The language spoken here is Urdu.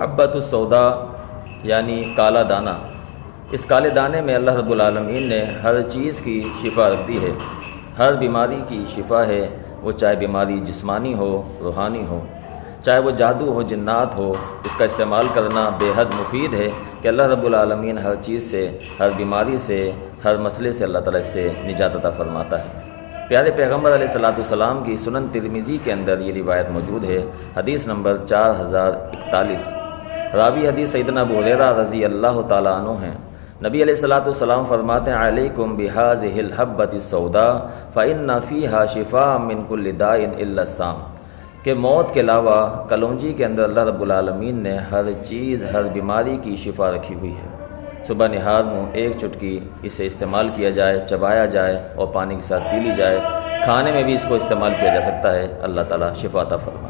حبۃ السودا یعنی کالا دانہ، اس کالے دانے میں اللہ رب العالمین نے ہر چیز کی شفا رکھ دی ہے، ہر بیماری کی شفا ہے، وہ چاہے بیماری جسمانی ہو روحانی ہو، چاہے وہ جادو ہو جنات ہو، اس کا استعمال کرنا بے حد مفید ہے کہ اللہ رب العالمین ہر چیز سے، ہر بیماری سے، ہر مسئلے سے اللہ تعالیٰ اس سے نجات عطا فرماتا ہے۔ پیارے پیغمبر علیہ السلام کی سنن ترمذی کے اندر یہ روایت موجود ہے، حدیث نمبر 4041، راوی حدیث سیدنا ابو ہریرہ رضی اللہ تعالیٰ عنہ ہیں۔ نبی علیہ السلام فرماتے ہیں علیکم بہذہ الحبۃ السوداء فإن فیہا شفاء من کل داء الا السام، کہ موت کے علاوہ کلونجی کے اندر اللہ رب العالمین نے ہر چیز، ہر بیماری کی شفا رکھی ہوئی ہے۔ صبح نہار میں ایک چٹکی اسے استعمال کیا جائے، چبایا جائے اور پانی کے ساتھ پی لی جائے، کھانے میں بھی اس کو استعمال کیا جا سکتا ہے۔ اللہ تعالیٰ شفا عطا فرمائے۔